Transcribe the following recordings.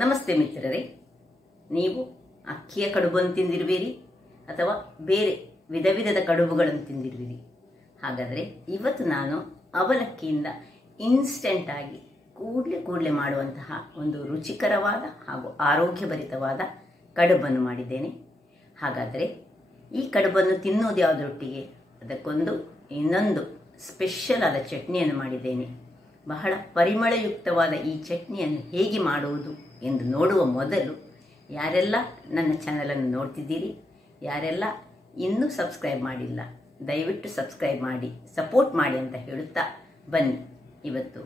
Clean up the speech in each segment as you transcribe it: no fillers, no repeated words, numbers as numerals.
ನಮಸ್ತೆ ಮಿತ್ರರೇ, ನೀವು ಅಕ್ಕಿಯ ಕಡುಬನ್ನು ತಿಂದಿರುವಿರಿ ಅಥವಾ ಬೇರೆ ವಿಧ ವಿಧದ ಕಡುಬುಗಳನ್ನು ತಿಂದಿರುವಿರಿ. ಹಾಗಾದರೆ ಇವತ್ತು ನಾನು ಅವಲಕ್ಕಿಯಿಂದ ಇನ್ಸ್ಟೆಂಟ್ ಆಗಿ ಕೂಡಲೇ ಮಾಡುವಂತಹ ಒಂದು ರುಚಿಕರವಾದ ಹಾಗೂ ಆರೋಗ್ಯಭರಿತವಾದ ಕಡುಬನ್ನು ಮಾಡಿದ್ದೇನೆ. ಹಾಗಾದರೆ ಈ ಕಡುಬನ್ನು ತಿನ್ನುವುದು ಯಾವುದರೊಟ್ಟಿಗೆ, ಅದಕ್ಕೊಂದು ಇನ್ನೊಂದು ಸ್ಪೆಷಲ್ ಆದ ಚಟ್ನಿಯನ್ನು ಮಾಡಿದ್ದೇನೆ. ಬಹಳ ಪರಿಮಳಯುಕ್ತವಾದ ಈ ಚಟ್ನಿಯನ್ನು ಹೇಗೆ ಮಾಡುವುದು ಎಂದು ನೋಡುವ ಮೊದಲು ಯಾರೆಲ್ಲ ನನ್ನ ಚಾನಲನ್ನು ನೋಡ್ತಿದ್ದೀರಿ, ಯಾರೆಲ್ಲ ಇನ್ನೂ ಸಬ್ಸ್ಕ್ರೈಬ್ ಮಾಡಿಲ್ಲ, ದಯವಿಟ್ಟು ಸಬ್ಸ್ಕ್ರೈಬ್ ಮಾಡಿ ಸಪೋರ್ಟ್ ಮಾಡಿ ಅಂತ ಹೇಳುತ್ತಾ ಬನ್ನಿ ಇವತ್ತು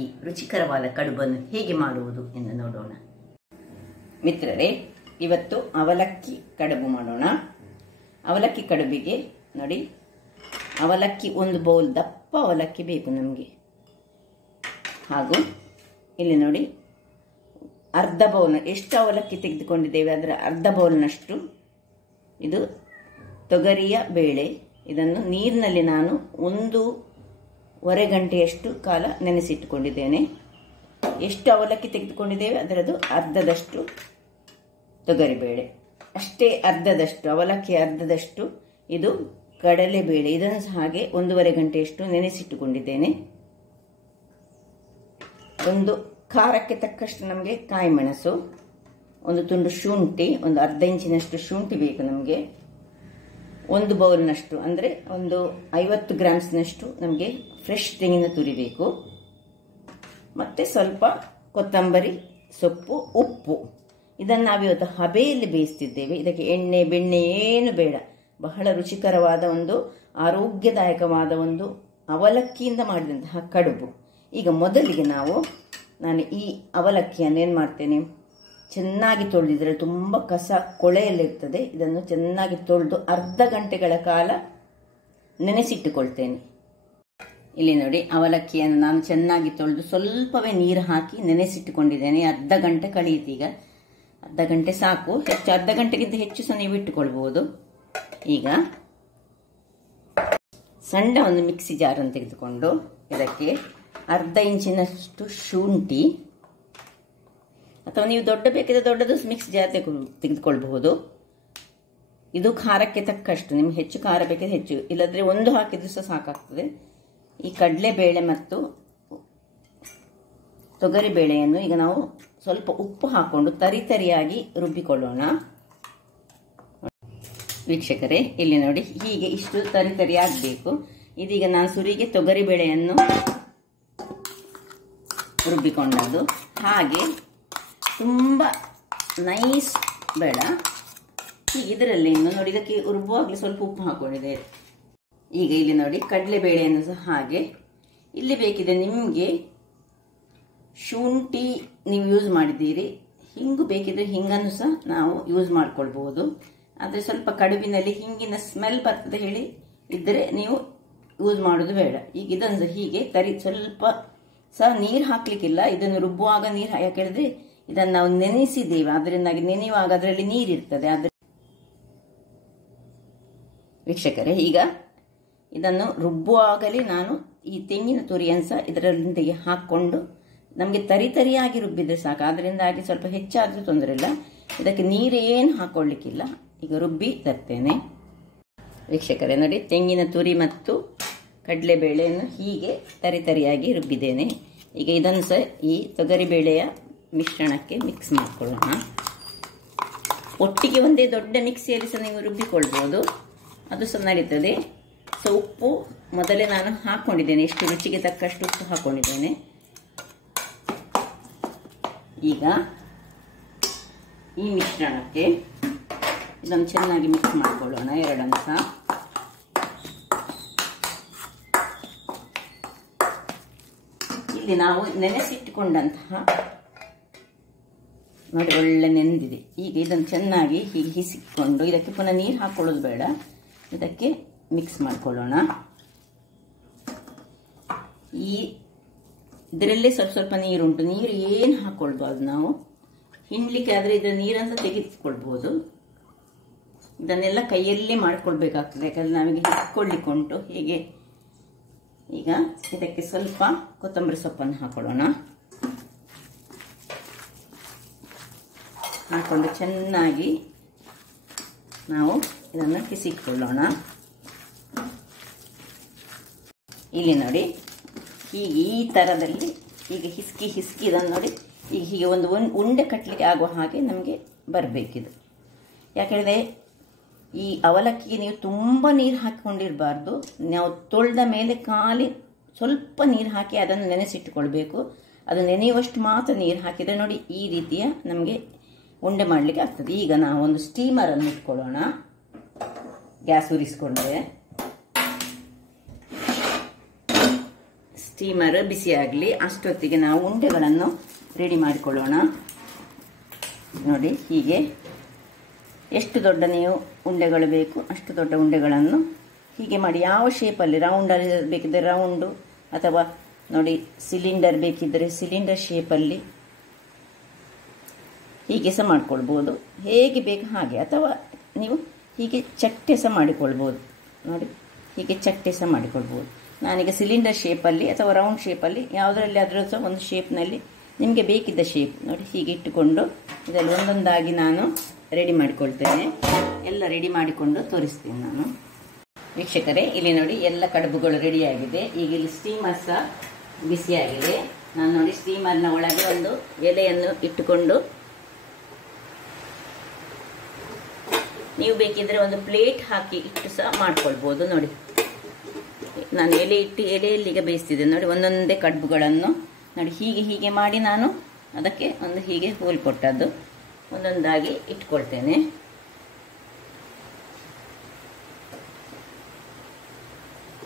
ಈ ರುಚಿಕರವಾದ ಕಡುಬನ್ನು ಹೇಗೆ ಮಾಡುವುದು ಎಂದು ನೋಡೋಣ. ಮಿತ್ರರೇ, ಇವತ್ತು ಅವಲಕ್ಕಿ ಕಡುಬು ಮಾಡೋಣ. ಅವಲಕ್ಕಿ ಕಡುಬಿಗೆ ನೋಡಿ, ಅವಲಕ್ಕಿ ಒಂದು ಬೌಲ್ ದಪ್ಪ ಅವಲಕ್ಕಿ ಬೇಕು ನಮಗೆ. ಹಾಗೂ ಇಲ್ಲಿ ನೋಡಿ, ಅರ್ಧ ಬೌಲ್, ಎಷ್ಟು ಅವಲಕ್ಕಿ ತೆಗೆದುಕೊಂಡಿದ್ದೇವೆ ಅದರ ಅರ್ಧ ಬೌಲ್ನಷ್ಟು ಇದು ತೊಗರಿಯ ಬೇಳೆ. ಇದನ್ನು ನೀರಿನಲ್ಲಿ ನಾನು 1.5 ಗಂಟೆಯಷ್ಟು ಕಾಲ ನೆನೆಸಿಟ್ಟುಕೊಂಡಿದ್ದೇನೆ. ಎಷ್ಟು ಅವಲಕ್ಕಿ ತೆಗೆದುಕೊಂಡಿದ್ದೇವೆ ಅದರದು ಅರ್ಧದಷ್ಟು ತೊಗರಿಬೇಳೆ, ಅಷ್ಟೇ ಅರ್ಧದಷ್ಟು ಅವಲಕ್ಕಿ, ಅರ್ಧದಷ್ಟು ಇದು ಕಡಲೆಬೇಳೆ. ಇದನ್ನು ಹಾಗೆ 1.5 ಗಂಟೆಯಷ್ಟು ನೆನೆಸಿಟ್ಟುಕೊಂಡಿದ್ದೇನೆ. ಒಂದು ಖಾರಕ್ಕೆ ತಕ್ಕಷ್ಟು ನಮಗೆ ಕಾಯಿ ಮೆಣಸು, ಒಂದು ತುಂಡು ಶುಂಠಿ, ಒಂದು ಅರ್ಧ ಇಂಚಿನಷ್ಟು ಶುಂಠಿ ಬೇಕು ನಮಗೆ. 1 ಬೌಲ್ನಷ್ಟು ಅಂದರೆ ಒಂದು 50 ಗ್ರಾಮ್ಸ್ನಷ್ಟು ನಮಗೆ ಫ್ರೆಶ್ ತೆಂಗಿನ ತುರಿ ಬೇಕು. ಮತ್ತೆ ಸ್ವಲ್ಪ ಕೊತ್ತಂಬರಿ ಸೊಪ್ಪು, ಉಪ್ಪು. ಇದನ್ನು ನಾವಿವತ್ತು ಹಬೆಯಲ್ಲಿ ಬೇಯಿಸ್ತಿದ್ದೇವೆ. ಇದಕ್ಕೆ ಎಣ್ಣೆ ಬೆಣ್ಣೆ ಏನು ಬೇಡ. ಬಹಳ ರುಚಿಕರವಾದ ಒಂದು ಆರೋಗ್ಯದಾಯಕವಾದ ಒಂದು ಅವಲಕ್ಕಿಯಿಂದ ಮಾಡಿದಂತಹ ಕಡುಬು. ಈಗ ಮೊದಲಿಗೆ ನಾನು ಈ ಅವಲಕ್ಕಿಯನ್ನು ಏನು ಮಾಡ್ತೇನೆ, ಚೆನ್ನಾಗಿ ತೊಳೆದಿದ್ರೆ ತುಂಬ ಕಸ ಕೊಳೆಯಲ್ಲಿರ್ತದೆ. ಇದನ್ನು ಚೆನ್ನಾಗಿ ತೊಳೆದು ಅರ್ಧ ಗಂಟೆಗಳ ಕಾಲ ನೆನೆಸಿಟ್ಟುಕೊಳ್ತೇನೆ. ಇಲ್ಲಿ ನೋಡಿ, ಅವಲಕ್ಕಿಯನ್ನು ನಾನು ಚೆನ್ನಾಗಿ ತೊಳೆದು ಸ್ವಲ್ಪವೇ ನೀರು ಹಾಕಿ ನೆನೆಸಿಟ್ಟುಕೊಂಡಿದ್ದೇನೆ. ಅರ್ಧ ಗಂಟೆ ಕಳೆಯಿತು. ಈಗ ಅರ್ಧ ಗಂಟೆ ಸಾಕು, ಹೆಚ್ಚು ಅರ್ಧ ಗಂಟೆಗಿಂತ ಹೆಚ್ಚು ಸಹ ನೀವು ಇಟ್ಟುಕೊಳ್ಬಹುದು. ಈಗ ಸಣ್ಣ ಒಂದು ಮಿಕ್ಸಿ ಜಾರನ್ನು ತೆಗೆದುಕೊಂಡು ಇದಕ್ಕೆ ಅರ್ಧ ಇಂಚಿನಷ್ಟು ಶುಂಠಿ, ಅಥವಾ ನೀವು ದೊಡ್ಡ ಬೇಕಿದ್ರೆ ದೊಡ್ಡದು ಮಿಕ್ಸಿ ಜಾರ್ ತೆಗೆದುಕೊಳ್ಬಹುದು. ಇದು ಖಾರಕ್ಕೆ ತಕ್ಕಷ್ಟು, ನಿಮ್ಗೆ ಹೆಚ್ಚು ಖಾರ ಬೇಕಿದ್ರೆ ಹೆಚ್ಚು, ಇಲ್ಲದ್ರೆ 1 ಹಾಕಿದ್ರು ಸಹ ಸಾಕಾಗ್ತದೆ. ಈ ಕಡಲೆಬೇಳೆ ಮತ್ತು ತೊಗರಿ ಬೇಳೆಯನ್ನು ಈಗ ನಾವು ಸ್ವಲ್ಪ ಉಪ್ಪು ಹಾಕೊಂಡು ತರಿಯಾಗಿ ರುಬ್ಬಿಕೊಳ್ಳೋಣ. ವೀಕ್ಷಕರೇ, ಇಲ್ಲಿ ನೋಡಿ, ಹೀಗೆ ಇಷ್ಟು ತರಿ ಆಗಬೇಕು. ಇದೀಗ ನಾನು ಸುರಿಗೆ ತೊಗರಿ ಬೇಳೆಯನ್ನು ರುಬ್ಬಿಕೊಂಡದ್ದು. ಹಾಗೆ ತುಂಬ ನೈಸ್ ಬೇಡ. ಹೀಗೆ ಇದರಲ್ಲಿ ಇನ್ನು ನೋಡಿ, ಇದಕ್ಕೆ ರುಬ್ಬುವಾಗಲೇ ಸ್ವಲ್ಪ ಉಪ್ಪು ಹಾಕೊಂಡಿದೆ. ಈಗ ಇಲ್ಲಿ ನೋಡಿ, ಕಡಲೆಬೇಳೆಯನ್ನು ಸಹ ಹಾಗೆ. ಇಲ್ಲಿ ಬೇಕಿದೆ ನಿಮಗೆ ಶುಂಠಿ ನೀವು ಯೂಸ್ ಮಾಡಿದ್ದೀರಿ, ಹಿಂಗು ಬೇಕಿದ್ರೆ ಹಿಂಗನ್ನು ಸಹ ನಾವು ಯೂಸ್ ಮಾಡ್ಕೊಳ್ಬಹುದು. ಆದರೆ ಸ್ವಲ್ಪ ಕಡುಬಿನಲ್ಲಿ ಹಿಂಗಿನ ಸ್ಮೆಲ್ ಬರ್ತದೆ ಹೇಳಿ ಇದ್ದರೆ ನೀವು ಯೂಸ್ ಮಾಡೋದು ಬೇಡ. ಈಗ ಇದನ್ನು ಹೀಗೆ ಸ್ವಲ್ಪ ಸಹ ನೀರು ಹಾಕ್ಲಿಕ್ಕಿಲ್ಲ. ಇದನ್ನು ರುಬ್ಬುವಾಗ ನೀರು ಯಾಕೆ ಹೇಳಿದ್ರೆ ಇದನ್ನು ನಾವು ನೆನೆಸಿದ್ದೇವೆ, ಅದರಿಂದಾಗಿ ನೆನೆಯುವಾಗ ಅದರಲ್ಲಿ ನೀರಿರ್ತದೆ. ಆದ್ರೆ ವೀಕ್ಷಕರೇ, ಈಗ ಇದನ್ನು ರುಬ್ಬುವಾಗಲೇ ನಾನು ಈ ತೆಂಗಿನ ತುರಿಯನ್ನು ಸಹ ಇದರೊಂದಿಗೆ ಹಾಕೊಂಡು, ನಮಗೆ ತರಿಯಾಗಿ ರುಬ್ಬಿದ್ರೆ ಸಾಕು. ಅದರಿಂದಾಗಿ ಸ್ವಲ್ಪ ಹೆಚ್ಚಾದ್ರೂ ತೊಂದರೆ ಇಲ್ಲ. ಇದಕ್ಕೆ ನೀರೇನು ಹಾಕೊಳ್ಳಿಕ್ಕಿಲ್ಲ. ಈಗ ರುಬ್ಬಿ ತರ್ತೇನೆ. ವೀಕ್ಷಕರೇ ನೋಡಿ, ತೆಂಗಿನ ತುರಿ ಮತ್ತು ಕಡಲೆಬೇಳೆಯನ್ನು ಹೀಗೆ ತರಿಯಾಗಿ ರುಬ್ಬಿದ್ದೇನೆ. ಈಗ ಇದನ್ನು ಸಹ ಈ ತೊಗರಿಬೇಳೆಯ ಮಿಶ್ರಣಕ್ಕೆ ಮಿಕ್ಸ್ ಮಾಡಿಕೊಳ್ಳೋಣ. ಒಟ್ಟಿಗೆ ಒಂದೇ ದೊಡ್ಡ ಮಿಕ್ಸಿಯಲ್ಲಿ ಸಹ ನೀವು ರುಬ್ಬಿಕೊಳ್ಬೋದು, ಅದು ಸಹ ನಡೀತದೆ. ಸೊ ಉಪ್ಪು ಮೊದಲೇ ನಾನು ಹಾಕೊಂಡಿದ್ದೇನೆ, ಎಷ್ಟು ರುಚಿಗೆ ತಕ್ಕಷ್ಟು ಉಪ್ಪು ಹಾಕೊಂಡಿದ್ದೇನೆ. ಈಗ ಈ ಮಿಶ್ರಣಕ್ಕೆ ಇದನ್ನು ಚೆನ್ನಾಗಿ ಮಿಕ್ಸ್ ಮಾಡಿಕೊಳ್ಳೋಣ, ಎರಡನ್ನು ಸಹ. ಇಲ್ಲಿ ನಾವು ನೆನೆಸಿಟ್ಟುಕೊಂಡಂತಹ ನೋಡಿ, ಒಳ್ಳೆ ನೆಂದಿದೆ. ಈಗ ಇದನ್ನು ಚೆನ್ನಾಗಿ ಹೀಗೆ ಹಿಸಿಕೊಂಡು, ಇದಕ್ಕೆ ಪುನಃ ನೀರು ಹಾಕೊಳ್ಳೋದು ಬೇಡ, ಇದಕ್ಕೆ ಮಿಕ್ಸ್ ಮಾಡಿಕೊಳ್ಳೋಣ. ಇದರಲ್ಲೇ ಸ್ವಲ್ಪ ನೀರುಂಟು, ನೀರು ಏನು ಹಾಕೊಳ್ಬಾರ್ದು. ನಾವು ಹಿಂಡ್ಲಿಕ್ಕೆ ಆದರೆ ಇದರ ನೀರನ್ನು ತೆಗೆದುಕೊಳ್ಬಹುದು. ಇದನ್ನೆಲ್ಲ ಕೈಯಲ್ಲೇ ಮಾಡ್ಕೊಳ್ಬೇಕಾಗ್ತದೆ, ಯಾಕಂದ್ರೆ ನಮಗೆ ಹಿಡ್ಕೊಳ್ಳಿಕ್ಕೆ ಉಂಟು. ಹೀಗೆ ಈಗ ಇದಕ್ಕೆ ಸ್ವಲ್ಪ ಕೊತ್ತಂಬರಿ ಸೊಪ್ಪನ್ನು ಹಾಕೊಳ್ಳೋಣ. ಹಾಕೊಂಡು ಚೆನ್ನಾಗಿ ನಾವು ಇದನ್ನು ಕಿಸಿಟ್ಕೊಳ್ಳೋಣ. ಇಲ್ಲಿ ನೋಡಿ ಹೀಗೆ ಈ ಥರದಲ್ಲಿ ಈಗ ಹಿಸ್ಕಿ ಇದನ್ನು ನೋಡಿ ಈಗ ಹೀಗೆ ಒಂದು ಉಂಡೆ ಕಟ್ಟಲಿಕ್ಕೆ ಆಗುವ ಹಾಗೆ ನಮಗೆ ಬರಬೇಕಿದು. ಯಾಕೆಂದರೆ ಈ ಅವಲಕ್ಕಿಗೆ ನೀವು ತುಂಬ ನೀರು ಹಾಕಿಕೊಂಡಿರಬಾರ್ದು. ನಾವು ತೊಳೆದ ಮೇಲೆ ಖಾಲಿ ಸ್ವಲ್ಪ ನೀರು ಹಾಕಿ ಅದನ್ನು ನೆನೆಸಿಟ್ಟುಕೊಳ್ಬೇಕು. ಅದು ನೆನೆಯುವಷ್ಟು ಮಾತ್ರ ನೀರು ಹಾಕಿದರೆ ನೋಡಿ ಈ ರೀತಿಯ ನಮಗೆ ಉಂಡೆ ಮಾಡಲಿಕ್ಕೆ ಆಗ್ತದೆ. ಈಗ ನಾವು ಒಂದು ಸ್ಟೀಮರನ್ನು ಇಟ್ಕೊಳ್ಳೋಣ. ಗ್ಯಾಸ್ ಉರಿಸ್ಕೊಂಡ್ರೆ ಸ್ಟೀಮರ್ ಬಿಸಿಯಾಗಲಿ, ಅಷ್ಟೊತ್ತಿಗೆ ನಾವು ಉಂಡೆಗಳನ್ನು ರೆಡಿ ಮಾಡಿಕೊಳ್ಳೋಣ. ನೋಡಿ ಹೀಗೆ ಎಷ್ಟು ದೊಡ್ಡ ನೀವು ಉಂಡೆಗಳು ಬೇಕು ಅಷ್ಟು ದೊಡ್ಡ ಉಂಡೆಗಳನ್ನು ಹೀಗೆ ಮಾಡಿ. ಯಾವ ಶೇಪಲ್ಲಿ, ರೌಂಡಲ್ಲಿ ಬೇಕಿದ್ದರೆ ರೌಂಡು, ಅಥವಾ ನೋಡಿ ಸಿಲಿಂಡರ್ ಬೇಕಿದ್ದರೆ ಸಿಲಿಂಡರ್ ಶೇಪಲ್ಲಿ ಹೀಗೆ ಸಹ ಮಾಡಿಕೊಳ್ಬೋದು. ಹೇಗೆ ಬೇಕು ಹಾಗೆ, ಅಥವಾ ನೀವು ಹೀಗೆ ಚಟ್ಟೆ ಸಹ ಮಾಡಿಕೊಳ್ಬೋದು. ನೋಡಿ ಹೀಗೆ ಚಟ್ಟೆ ಸಹ ಮಾಡಿಕೊಳ್ಬೋದು. ನಾನೀಗ ಸಿಲಿಂಡರ್ ಶೇಪಲ್ಲಿ ಅಥವಾ ರೌಂಡ್ ಶೇಪಲ್ಲಿ ಯಾವುದರಲ್ಲಿ ಆದರೂ ಸಹ ಒಂದು ಶೇಪ್ನಲ್ಲಿ ನಿಮಗೆ ಬೇಕಿದ್ದ ಶೇಪ್ ನೋಡಿ ಹೀಗೆ ಇಟ್ಟುಕೊಂಡು ಇದರಲ್ಲಿ ಒಂದೊಂದಾಗಿ ನಾನು ರೆಡಿ ಮಾಡಿಕೊಳ್ತೇನೆ. ಎಲ್ಲ ರೆಡಿ ಮಾಡಿಕೊಂಡು ತೋರಿಸ್ತೀನಿ ನಾನು. ವೀಕ್ಷಕರೇ ಇಲ್ಲಿ ನೋಡಿ ಎಲ್ಲ ಕಡುಬುಗಳು ರೆಡಿಯಾಗಿದೆ. ಈಗ ಇಲ್ಲಿ ಸ್ಟೀಮರ್ ಸಹ ಬಿಸಿಯಾಗಿದೆ. ನಾನು ನೋಡಿ ಸ್ಟೀಮರ್ನ ಒಳಗೆ ಒಂದು ಎಲೆಯನ್ನು ಇಟ್ಟುಕೊಂಡು, ನೀವು ಬೇಕಿದ್ರೆ ಒಂದು ಪ್ಲೇಟ್ ಹಾಕಿ ಇಟ್ಟು ಸಹ ಮಾಡ್ಕೊಳ್ಬೋದು. ನೋಡಿ ನಾನು ಎಲೆಯಲ್ಲಿ ಈಗ ಬೇಯಿಸ್ತಿದ್ದೆ. ನೋಡಿ ಒಂದೊಂದೇ ಕಡುಬುಗಳನ್ನು ನೋಡಿ ಹೀಗೆ ಮಾಡಿ ನಾನು ಅದಕ್ಕೆ ಒಂದು ಹೀಗೆ ಹೋಲ್ ಕೊಟ್ಟದ್ದು ಒಂದೊಂದಾಗಿ ಇಟ್ಕೊಳ್ತೇನೆ.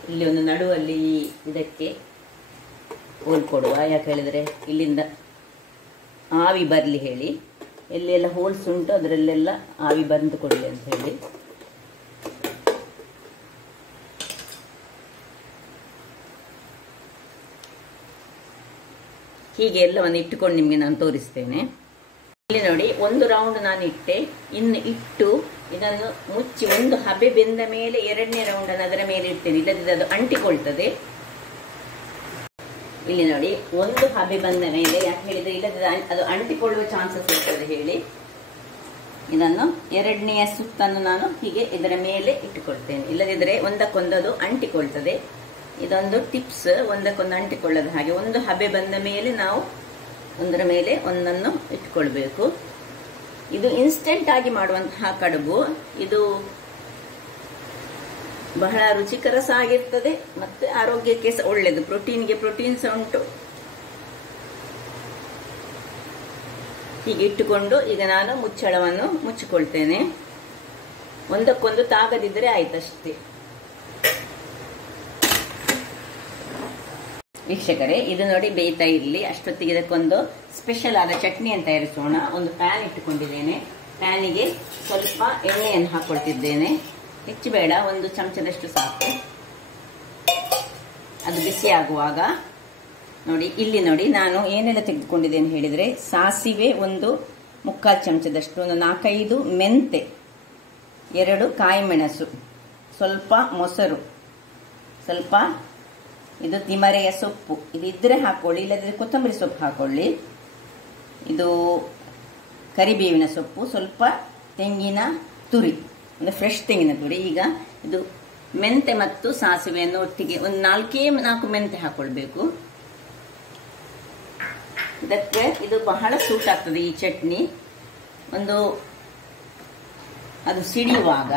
ಇಲ್ಲಿ ಒಂದು ನಡುವಲ್ಲಿ ಇದಕ್ಕೆ ಹೋಲ್ ಕೊಡುವ. ಯಾಕೆ ಹೇಳಿದರೆ ಇಲ್ಲಿಂದ ಆವಿ ಬರಲಿ ಹೇಳಿ, ಎಲ್ಲೆಲ್ಲ ಹೋಲ್ಸ್ ಉಂಟು ಅದರಲ್ಲೆಲ್ಲ ಆವಿ ಬಂದು ಕೊಡಲಿ ಅಂತ ಹೇಳಿ. ಹೀಗೆ ಎಲ್ಲವನ್ನು ಇಟ್ಟುಕೊಂಡು ನಿಮಗೆ ನಾನು ತೋರಿಸ್ತೇನೆ. ಇಲ್ಲಿ ನೋಡಿ ಒಂದು ರೌಂಡ್ ನಾನು ಇಟ್ಟೆ. ಇನ್ನು ಇಟ್ಟು ಇದನ್ನು ಮುಚ್ಚಿ ಒಂದು ಹಬೆ ಬೆಂದ ಮೇಲೆ ಎರಡನೇ ರೌಂಡ್ ಅನ್ನು ಅದರ ಮೇಲೆ ಇಡ್ತೇನೆ, ಇಲ್ಲದಿದ್ದರೆ ಅದು ಅಂಟಿಕೊಳ್ತದೆ. ಇಲ್ಲಿ ನೋಡಿ ಒಂದು ಹಬೆ ಬಂದ ಮೇಲೆ, ಯಾಕೆ ಹೇಳಿದ್ರೆ ಇಲ್ಲದಿದ್ದರೆ ಅದು ಅಂಟಿಕೊಳ್ಳುವ ಚಾನ್ಸಸ್ ಇರ್ತದೆ ಹೇಳಿ, ಇದನ್ನು ಎರಡನೆಯ ಸುತ್ತನ್ನು ನಾನು ಹೀಗೆ ಇದರ ಮೇಲೆ ಇಟ್ಟುಕೊಳ್ತೇನೆ. ಇಲ್ಲದಿದ್ದರೆ ಒಂದಕ್ಕೊಂದದು ಅಂಟಿಕೊಳ್ತದೆ. ಇದೊಂದು ಟಿಪ್ಸ್, ಒಂದಕ್ಕೊಂದು ಅಂಟಿಕೊಳ್ಳದ ಹಾಗೆ. ಒಂದು ಹಬೆ ಬಂದ ಮೇಲೆ ನಾವು ಒಂದರ ಮೇಲೆ ಒಂದನ್ನು ಇಟ್ಕೊಳ್ಬೇಕು. ಇದು ಇನ್ಸ್ಟೆಂಟ್ ಆಗಿ ಮಾಡುವಂತಹ ಕಡುಬು. ಇದು ಬಹಳ ರುಚಿಕರ ಸಹ ಆಗಿರ್ತದೆ ಮತ್ತೆ ಆರೋಗ್ಯಕ್ಕೆ ಸಹ ಒಳ್ಳೆಯದು. ಪ್ರೋಟೀನ್ ಸಹ ಉಂಟು. ಹೀಗೆ ಇಟ್ಟುಕೊಂಡು ಈಗ ನಾನು ಮುಚ್ಚಳವನ್ನು ಮುಚ್ಚಿಕೊಳ್ತೇನೆ. ಒಂದಕ್ಕೊಂದು ತಾಗದಿದ್ದರೆ ಆಯ್ತಷ್ಟೇ. ವೀಕ್ಷಕರೇ ಇದು ನೋಡಿ ಬೇಯ್ತಾ ಇರಲಿ. ಅಷ್ಟೊತ್ತಿಗೆ ಇದಕ್ಕೊಂದು ಸ್ಪೆಷಲ್ ಆದ ಚಟ್ನಿಯನ್ನು ತಯಾರಿಸೋಣ. ಒಂದು ಪ್ಯಾನ್ ಇಟ್ಟುಕೊಂಡಿದ್ದೇನೆ. ಪ್ಯಾನಿಗೆ ಸ್ವಲ್ಪ ಎಣ್ಣೆಯನ್ನು ಹಾಕೊಳ್ತಿದ್ದೇನೆ. ಹೆಚ್ಚು ಬೇಡ, ಒಂದು ಚಮಚದಷ್ಟು ಸಾಕು. ಅದು ಬಿಸಿ ಆಗುವಾಗ ನೋಡಿ ಇಲ್ಲಿ ನೋಡಿ ನಾನು ಏನೆಲ್ಲ ತೆಗೆದುಕೊಂಡಿದ್ದೇನೆ ಹೇಳಿದರೆ, ಸಾಸಿವೆ ಒಂದು 3/4 ಚಮಚದಷ್ಟು, ಒಂದು 4-5 ಮೆಂತೆ, 2 ಕಾಯಿ ಮೆಣಸು, ಸ್ವಲ್ಪ ಮೊಸರು, ಸ್ವಲ್ಪ ಇದು ತಿಮರೆಯ ಸೊಪ್ಪು, ಇದು ಇದ್ರೆ ಹಾಕೊಳ್ಳಿ, ಇಲ್ಲದಿದ್ರೆ ಕೊತ್ತಂಬರಿ ಸೊಪ್ಪು ಹಾಕೊಳ್ಳಿ. ಇದು ಕರಿಬೇವಿನ ಸೊಪ್ಪು, ಸ್ವಲ್ಪ ತೆಂಗಿನ ತುರಿ, ಒಂದು ಫ್ರೆಶ್ ತೆಂಗಿನ ತುರಿ. ಈಗ ಇದು ಮೆಂತೆ ಮತ್ತು ಸಾಸಿವೆಯನ್ನು ಒಟ್ಟಿಗೆ ಒಂದು 4 ಮೆಂತೆ ಹಾಕೊಳ್ಬೇಕು. ಇದಕ್ಕೆ ಇದು ಬಹಳ ಸೂಟ್ ಆಗ್ತದೆ ಈ ಚಟ್ನಿ. ಒಂದು ಅದು ಸಿಡಿಯುವಾಗ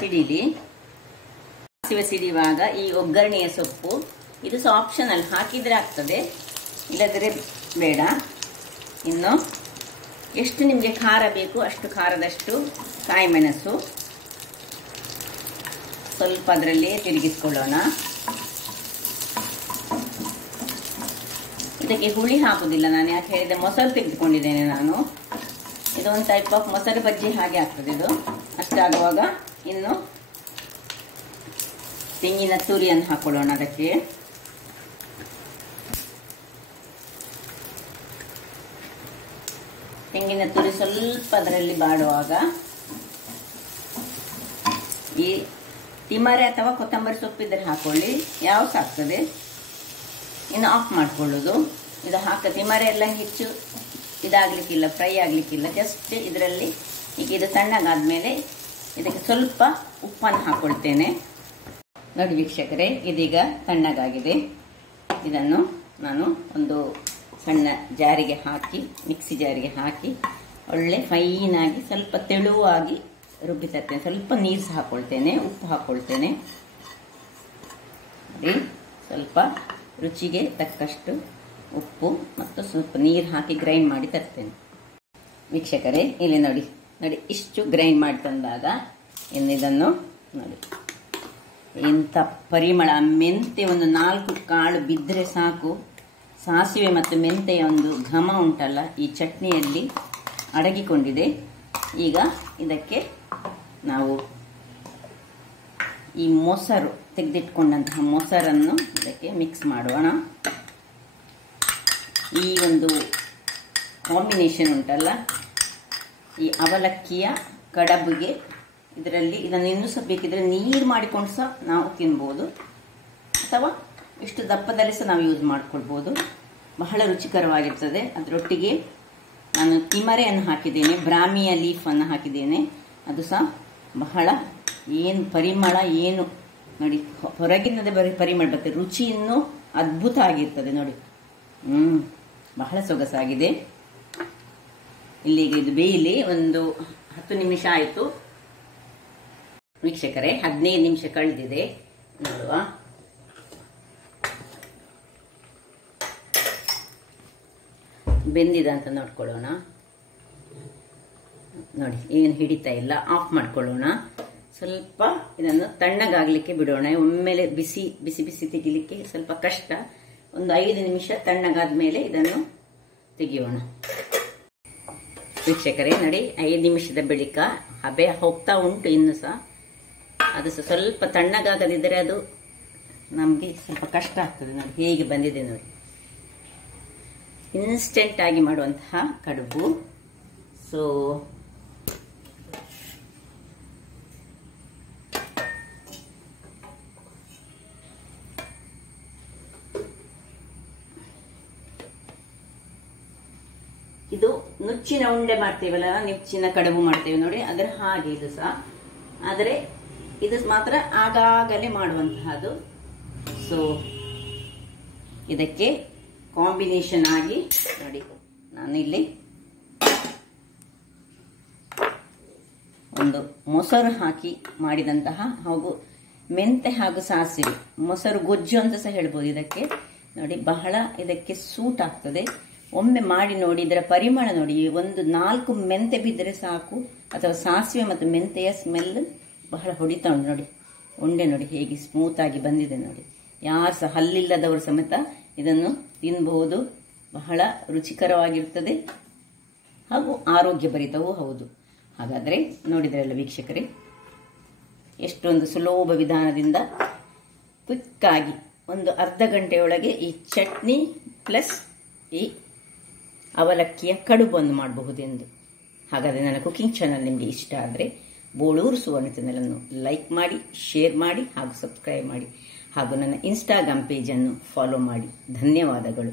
ಸಿಡಿಲಿ, ಸಾಸಿವೆ ಸಿಡಿಯುವಾಗ ಈ ಒಗ್ಗರಣೆಯ ಸೊಪ್ಪು, ಇದು ಸಹ ಆಪ್ಷನಲ್, ಹಾಕಿದ್ರೆ ಆಗ್ತದೆ ಇಲ್ಲದ್ರೆ ಬೇಡ. ಇನ್ನು ಎಷ್ಟು ನಿಮಗೆ ಖಾರ ಬೇಕು ಅಷ್ಟು ಖಾರದಷ್ಟು ಕಾಯಿ ಮೆಣಸು ಸ್ವಲ್ಪ ಅದರಲ್ಲಿ ತಿರುಗಿಸ್ಕೊಳ್ಳೋಣ. ಇದಕ್ಕೆ ಹುಳಿ ಹಾಕುದಿಲ್ಲ ನಾನು, ಯಾಕೆ ಹೇಳಿದ್ರೆ ಮೊಸರು ತೆಗೆದುಕೊಂಡಿದ್ದೇನೆ ನಾನು. ಇದು ಒಂದು ಟೈಪ್ ಆಫ್ ಮೊಸರು ಬಜ್ಜಿ ಹಾಗೆ ಆಗ್ತದೆ ಇದು. ಅಷ್ಟಾಗುವಾಗ ಇನ್ನು ತೆಂಗಿನ ತುರಿಯನ್ನು ಹಾಕೊಳ್ಳೋಣ ಅದಕ್ಕೆ. ತೆಂಗಿನ ತುರಿ ಸ್ವಲ್ಪ ಅದರಲ್ಲಿ ಬಾಡುವಾಗ ಈ ತಿಮರೆ ಅಥವಾ ಕೊತ್ತಂಬರಿ ಸೊಪ್ಪಿದ್ರೆ ಹಾಕೊಳ್ಳಿ, ಯಾವ ಸಾಕ್ತದೆ. ಇನ್ನು ಆಫ್ ಮಾಡ್ಕೊಳ್ಳೋದು. ಇದು ತಿಮರೆ ಎಲ್ಲ ಹೆಚ್ಚು ಇದಾಗಲಿಕ್ಕಿಲ್ಲ, ಫ್ರೈ ಆಗಲಿಕ್ಕಿಲ್ಲ. ಜಸ್ಟ್ ಇದರಲ್ಲಿ ಈಗ ಇದು ತಣ್ಣಗಾದ್ಮೇಲೆ ಇದಕ್ಕೆ ಸ್ವಲ್ಪ ಉಪ್ಪನ್ನು ಹಾಕ್ಕೊಳ್ತೇನೆ. ನೋಡಿ ವೀಕ್ಷಕರೇ, ಇದೀಗ ತಣ್ಣಗಾಗಿದೆ. ಇದನ್ನು ನಾನು ಒಂದು ಸಣ್ಣ ಜಾರಿಗೆ ಹಾಕಿ, ಮಿಕ್ಸಿ ಜಾರಿಗೆ ಹಾಕಿ ಒಳ್ಳೆ ಫೈನಾಗಿ ಸ್ವಲ್ಪ ತೆಳುವಾಗಿ ರುಬ್ಬಿ ತರ್ತೇನೆ. ಸ್ವಲ್ಪ ನೀರು ಸಹ ಹಾಕ್ಕೊಳ್ತೇನೆ, ಉಪ್ಪು ಹಾಕ್ಕೊಳ್ತೇನೆ. ನೋಡಿ, ಸ್ವಲ್ಪ ರುಚಿಗೆ ತಕ್ಕಷ್ಟು ಉಪ್ಪು ಮತ್ತು ಸ್ವಲ್ಪ ನೀರು ಹಾಕಿ ಗ್ರೈಂಡ್ ಮಾಡಿ ತರ್ತೇನೆ. ವೀಕ್ಷಕರೇ, ಇಲ್ಲಿ ನೋಡಿ ನೋಡಿ ಇಷ್ಟು ಗ್ರೈಂಡ್ ಮಾಡಿ ತಂದಾಗ ಇನ್ನು ಇದನ್ನು ನೋಡಿ ಇಂಥ ಪರಿಮಳ. ಮೆಂತೆ ಒಂದು 4 ಕಾಳು ಬಿದ್ದರೆ ಸಾಕು. ಸಾಸಿವೆ ಮತ್ತು ಮೆಂತೆಯ ಒಂದು ಘಮ ಉಂಟಲ್ಲ ಈ ಚಟ್ನಿಯಲ್ಲಿ ಅಡಗಿಕೊಂಡಿದೆ. ಈಗ ಇದಕ್ಕೆ ನಾವು ಈ ಮೊಸರು ತೆಗೆದಿಟ್ಕೊಂಡಂತಹ ಮೊಸರನ್ನು ಇದಕ್ಕೆ ಮಿಕ್ಸ್ ಮಾಡೋಣ. ಈ ಒಂದು ಕಾಂಬಿನೇಷನ್ ಉಂಟಲ್ಲ, ಈ ಅವಲಕ್ಕಿಯ ಕಡಬಿಗೆ ಇದರಲ್ಲಿ ಇದನ್ನು ಇನ್ನೂ ಸಹ ಬೇಕಿದ್ರೆ ನೀರು ಮಾಡಿಕೊಂಡು ಸಹ ನಾವು ತಿನ್ಬೋದು, ಅಥವಾ ಇಷ್ಟು ದಪ್ಪದಲ್ಲಿ ಸಹ ನಾವು ಯೂಸ್ ಮಾಡ್ಕೊಳ್ಬೋದು. ಬಹಳ ರುಚಿಕರವಾಗಿರ್ತದೆ. ಅದರೊಟ್ಟಿಗೆ ನಾನು ತಿಮರೆಯನ್ನು ಹಾಕಿದ್ದೇನೆ, ಬ್ರಾಹ್ಮಿಯ ಲೀಫನ್ನು ಹಾಕಿದ್ದೇನೆ. ಅದು ಸಹ ಬಹಳ ಏನು ಪರಿಮಳ, ಏನು ನೋಡಿ ಹೊರಗಿನದೇ ಬರೀ ಪರಿಮಳ ಬರ್ತದೆ, ರುಚಿ ಇನ್ನೂ ಅದ್ಭುತ ಆಗಿರ್ತದೆ ನೋಡಿ. ಬಹಳ ಸೊಗಸಾಗಿದೆ. ಇಲ್ಲಿಗೆ ಇದು ಬೇಯಲಿ. ಒಂದು 10 ನಿಮಿಷ ಆಯಿತು ವೀಕ್ಷಕರೇ, 15 ನಿಮಿಷ ಕಳೆದಿದೆ. ನೋಡುವ, ಬೆಂದಿದ ಅಂತ ನೋಡ್ಕೊಳ್ಳೋಣ. ನೋಡಿ ಏನು ಹಿಡಿತಾ ಇಲ್ಲ. ಆಫ್ ಮಾಡ್ಕೊಳ್ಳೋಣ. ಸ್ವಲ್ಪ ಇದನ್ನು ತಣ್ಣಗಾಗಲಿಕ್ಕೆ ಬಿಡೋಣ. ಒಮ್ಮೆಲೆ ಬಿಸಿ ಬಿಸಿ ಬಿಸಿ ತೆಗಿಲಿಕ್ಕೆ ಸ್ವಲ್ಪ ಕಷ್ಟ. ಒಂದು 5 ನಿಮಿಷ ತಣ್ಣಗಾದ ಮೇಲೆ ಇದನ್ನು ತೆಗೆಯೋಣ. ವೀಕ್ಷಕರೇ ನೋಡಿ, 5 ನಿಮಿಷದ ಬಳಿಕ ಹಬೆ ಹೋಗ್ತಾ ಉಂಟು ಇನ್ನು ಸಹ. ಅದು ಸಹ ಸ್ವಲ್ಪ ತಣ್ಣಗಾಗದಿದ್ದರೆ ಅದು ನಮಗೆ ಸ್ವಲ್ಪ ಕಷ್ಟ ಆಗ್ತದೆ. ನೋಡಿ ಹೇಗೆ ಬಂದಿದೆ ನೋಡಿ. ಇನ್ಸ್ಟೆಂಟ್ ಆಗಿ ಮಾಡುವಂತಹ ಕಡುಬು. ಸೊ ಇದು ನುಚ್ಚಿನ ಉಂಡೆ ಮಾಡ್ತೇವಲ್ಲ, ನುಚ್ಚಿನ ಕಡುಬು ಮಾಡ್ತೇವೆ ನೋಡಿ, ಅದರ ಹಾಗೆ ಇದು ಸಹ. ಆದರೆ ಇದು ಮಾತ್ರ ಆಗಾಗಲೇ ಮಾಡುವಂತಹದ್ದು. ಸೊ ಇದಕ್ಕೆ ಕಾಂಬಿನೇಷನ್ ಆಗಿ ನೋಡಿ, ನಾನಿಲ್ಲಿ ಒಂದು ಮೊಸರು ಹಾಕಿ ಮಾಡಿದಂತಹ ಹಾಗೂ ಮೆಂತೆ ಹಾಗೂ ಸಾಸಿವೆ ಮೊಸರು ಗೊಜ್ಜು ಅಂತ ಸಹ ಹೇಳ್ಬೋದು ಇದಕ್ಕೆ. ನೋಡಿ ಬಹಳ ಇದಕ್ಕೆ ಸೂಟ್ ಆಗ್ತದೆ. ಒಮ್ಮೆ ಮಾಡಿ ನೋಡಿ, ಇದರ ಪರಿಮಳ ನೋಡಿ. ಒಂದು 4 ಮೆಂತೆ ಬಿದ್ದರೆ ಸಾಕು, ಅಥವಾ ಸಾಸಿವೆ ಮತ್ತು ಮೆಂತೆಯ ಸ್ಮೆಲ್ ಬಹಳ ಹೊಡಿತಾ ಉಂಟು ನೋಡಿ. ಉಂಡೆ ನೋಡಿ ಹೇಗೆ ಸ್ಮೂತ್ ಆಗಿ ಬಂದಿದೆ ನೋಡಿ. ಯಾರು ಸಹ ಹಲ್ಲಿಲ್ಲದವರು ಸಮೇತ ಇದನ್ನು ತಿನ್ನಬಹುದು. ಬಹಳ ರುಚಿಕರವಾಗಿರ್ತದೆ ಹಾಗೂ ಆರೋಗ್ಯಭರಿತವೂ ಹೌದು. ಹಾಗಾದರೆ ನೋಡಿದ್ರಲ್ಲ ವೀಕ್ಷಕರೇ, ಎಷ್ಟೊಂದು ಸುಲಭ ವಿಧಾನದಿಂದ ಕ್ವಿಕ್ಕಾಗಿ ಒಂದು ಅರ್ಧ ಗಂಟೆಯೊಳಗೆ ಈ ಚಟ್ನಿ ಪ್ಲಸ್ ಈ ಅವಲಕ್ಕಿಯ ಕಡುಬನ್ನು ಮಾಡಬಹುದೆಂದು. ಹಾಗಾದರೆ ನನ್ನ ಕುಕಿಂಗ್ ಚಾನಲ್ ನಿಮಗೆ ಇಷ್ಟ ಆದರೆ ಬೋಳೂರು ಸುವರ್ಣ ಚಾನಲನ್ನು ಲೈಕ್ ಮಾಡಿ, ಶೇರ್ ಮಾಡಿ ಹಾಗೂ ಸಬ್ಸ್ಕ್ರೈಬ್ ಮಾಡಿ, ಹಾಗೂ ನನ್ನ ಇನ್ಸ್ಟಾಗ್ರಾಮ್ ಪೇಜನ್ನು ಫಾಲೋ ಮಾಡಿ. ಧನ್ಯವಾದಗಳು.